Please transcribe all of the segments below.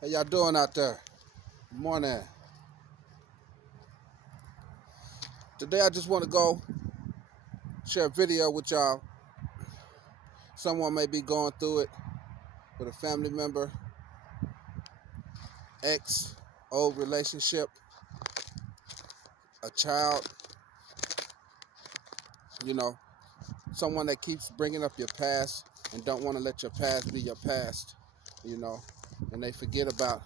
How y'all doing out there? Morning. Today I just want to go share a video with y'all. Someone may be going through it with a family member, ex, old relationship, a child, you know, someone that keeps bringing up your past and don't want to let your past be your past, you know, and they forget about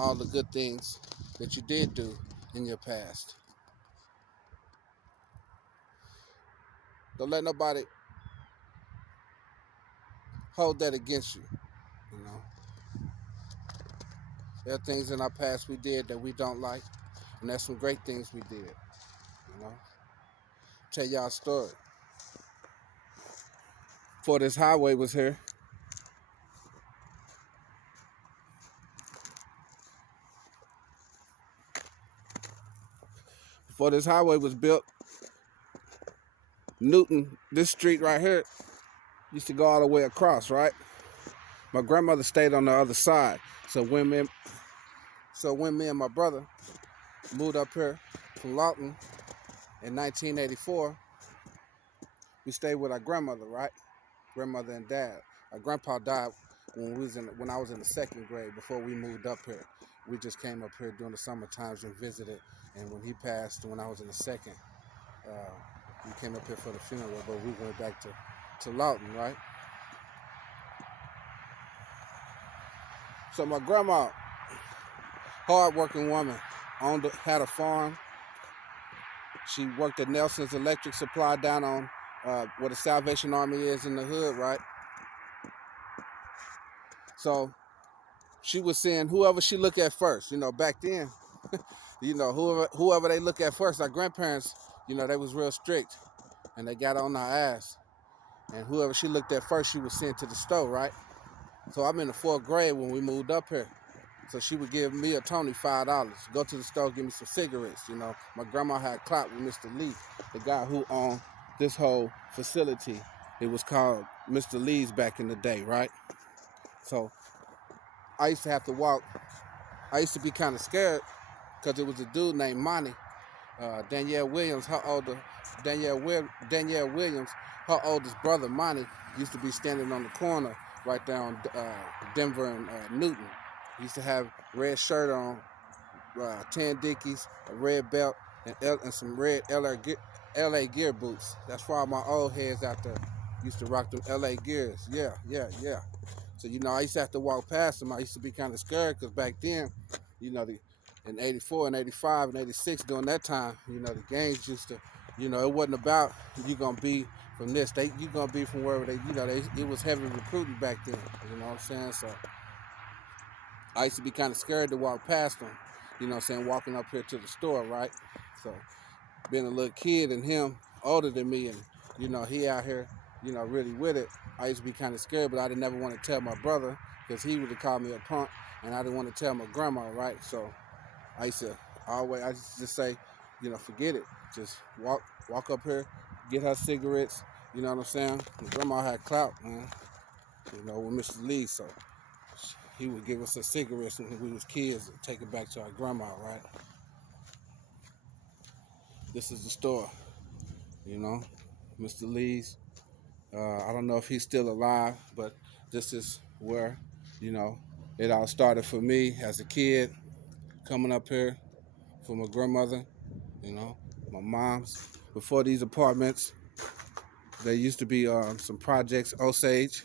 all the good things that you did do in your past. Don't let nobody hold that against you, you know. There are things in our past we did that we don't like, and there's some great things we did, you know. Tell y'all a story. Before this highway was here, before this highway was built, Newton, this street right here, used to go all the way across, right? My grandmother stayed on the other side. So when me and my brother moved up here from Lawton in 1984, we stayed with our grandmother, right? Grandmother and dad. Our grandpa died when I was in the second grade. Before we moved up here, we just came up here during the summer times and visited. And when he passed, when I was in the second, we came up here for the funeral, but we went back to Lawton, right? So my grandma, hard-working woman, had a farm. She worked at Nelson's Electric Supply down on where the Salvation Army is in the hood, right? So she was seeing whoever she look at first. You know, back then, you know, whoever they look at first. Our grandparents, you know, they was real strict, and they got on our ass. And whoever she looked at first, she was sent to the store, right? So I'm in the fourth grade when we moved up here. So she would give me or Tony $5. Go to the store, give me some cigarettes. You know, my grandma had clout with Mr. Lee, the guy who owned this whole facility. It was called Mr. Lee's back in the day, right? So I used to have to walk. I used to be kind of scared because it was a dude named Monty. Danielle Williams, Danielle Williams, her oldest brother Monty used to be standing on the corner right there on Denver and Newton. He used to have red shirt on, tan Dickies, a red belt, and some red LA Gear boots. That's why my old heads out there used to rock them LA Gears. Yeah, yeah, yeah. So, you know, I used to have to walk past them. I used to be kind of scared because back then, you know, in 84 and 85 and 86 during that time, you know, the gangs used to, you know, it wasn't about you going to be from this. You going to be from wherever it was heavy recruiting back then. You know what I'm saying? So I used to be kind of scared to walk past them, you know what I'm saying, walking up here to the store, right? So being a little kid and him older than me and, you know, he out here, you know, really with it, I used to be kind of scared, but I didn't never want to tell my brother because he would have called me a punk and I didn't want to tell my grandma, right? So I used to just say, you know, forget it. Just walk up here, get her cigarettes, you know what I'm saying? My grandma had clout, man, you know, with Mr. Lee, so he would give us a cigarettes when we was kids and take it back to our grandma, right? This is the store, you know, Mr. Lee's. I don't know if he's still alive, but this is where, you know, it all started for me as a kid, coming up here for my grandmother, you know, my mom's. Before these apartments, there used to be some projects, Osage,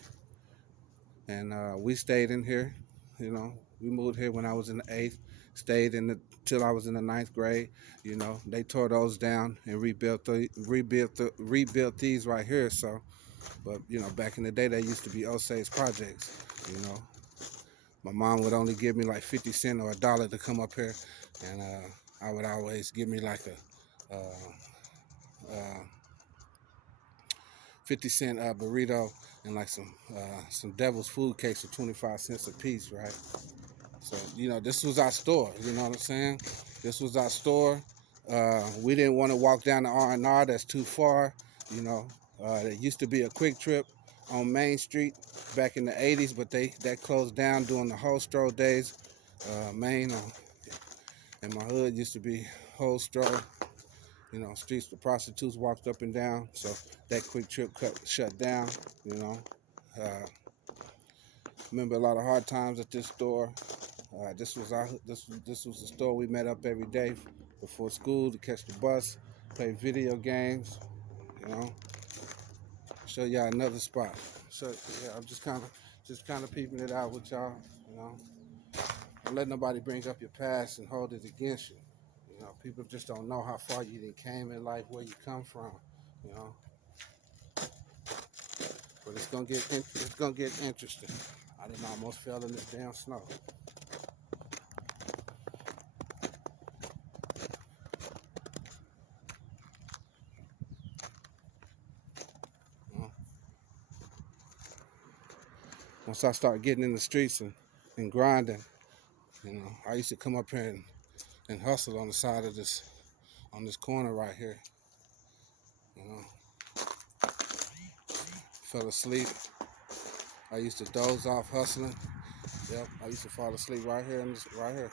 and we stayed in here. You know, we moved here when I was in the eighth, stayed till I was in the ninth grade. You know, they tore those down and rebuilt these right here. So, but you know, back in the day, they used to be Osage projects. You know, my mom would only give me like 50 cents or $1 to come up here, and I would always give me like a 50-cent burrito and like some Devil's Food Cakes for 25 cents a piece, right? So, you know, this was our store, you know what I'm saying? This was our store. We didn't want to walk down the R&R, that's too far, you know. There used to be a Quick Trip on Main Street back in the 80s, but that closed down during the Holstro days. Maine, and my hood used to be Holstrow. You know, streets with prostitutes walked up and down. So that Quick Trip shut down. You know, remember a lot of hard times at this store. This was the store we met up every day before school to catch the bus, play video games. You know, show y'all another spot. So yeah, I'm just kind of peeping it out with y'all. You know, don't let nobody bring up your past and hold it against you. You know, people just don't know how far you done came in life, where you come from. You know, but it's gonna get interesting. I done almost fell in this damn snow. You know? Once I start getting in the streets and grinding, you know, I used to come up here and hustle on the side of on this corner right here. You know, fell asleep. I used to doze off hustling. Yep, I used to fall asleep right here right here.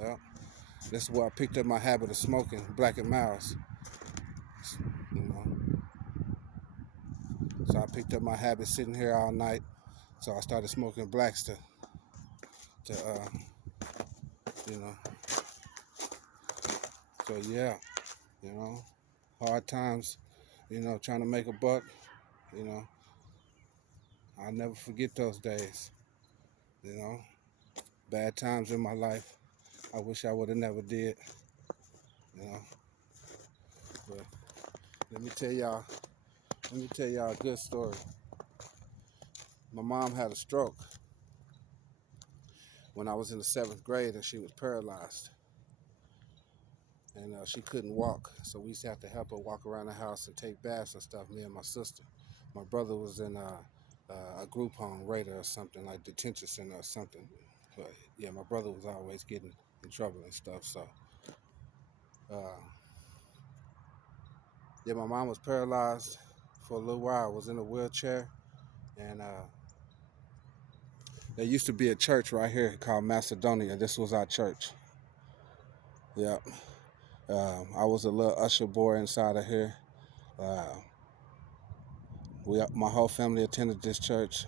Yep, this is where I picked up my habit of smoking Black and Miles. You know, so I picked up my habit sitting here all night. So I started smoking blacks to you know. So yeah, you know, hard times. You know, trying to make a buck. You know, I'll never forget those days. You know, bad times in my life. I wish I would have never did. You know, but let me tell y'all. Let me tell y'all a good story. My mom had a stroke when I was in the 7th grade, and she was paralyzed, and she couldn't walk. So we used to have to help her walk around the house and take baths and stuff. Me and my sister. My brother was in a group home, Raider or something, like detention center or something. But yeah, my brother was always getting in trouble and stuff. So uh, yeah, my mom was paralyzed for a little while. Was in a wheelchair, and there used to be a church right here called Macedonia. This was our church. Yeah. I was a little usher boy inside of here. Uh, my whole family attended this church.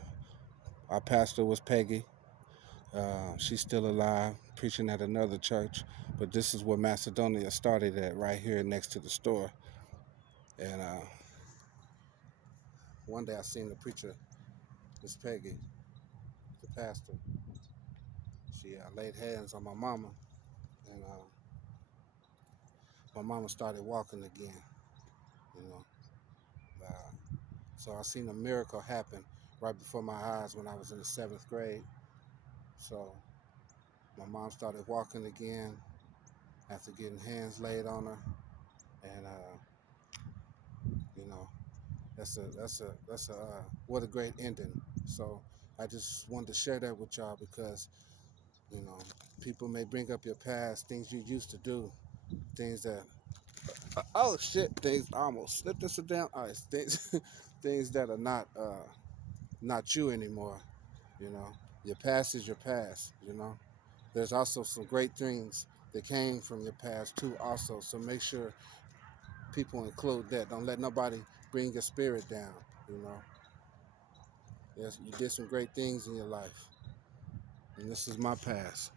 Our pastor was Peggy. She's still alive, preaching at another church. But this is where Macedonia started at, right here next to the store. And one day I seen the preacher, Miss Peggy, the pastor. She laid hands on my mama, and my mama started walking again. You know, so I seen a miracle happen right before my eyes when I was in the 7th grade. So my mom started walking again after getting hands laid on her, and you know, what a great ending. So I just wanted to share that with y'all because you know people may bring up your past, things you used to do, things that oh shit, things I almost slipped into damn ice, things things that are not you anymore. You know, your past is your past. You know, there's also some great things that came from your past too. Also, so make sure people include that. Don't let nobody bring your spirit down. You know, yes, you did some great things in your life, and this is my past.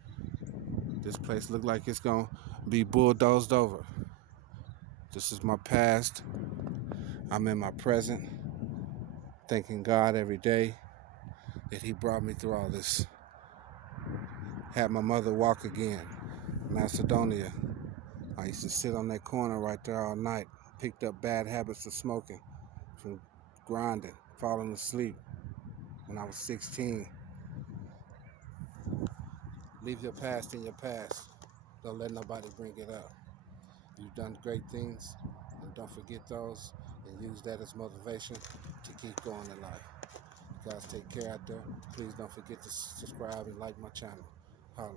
This place look like it's gonna be bulldozed over. This is my past. I'm in my present, thanking God every day that He brought me through all this. Had my mother walk again, Macedonia. I used to sit on that corner right there all night. Picked up bad habits of smoking, from grinding, falling asleep when I was 16. Leave your past in your past. Don't let nobody bring it up. You've done great things, and don't forget those, and use that as motivation to keep going in life. You guys take care out there. Please don't forget to subscribe and like my channel. Holla.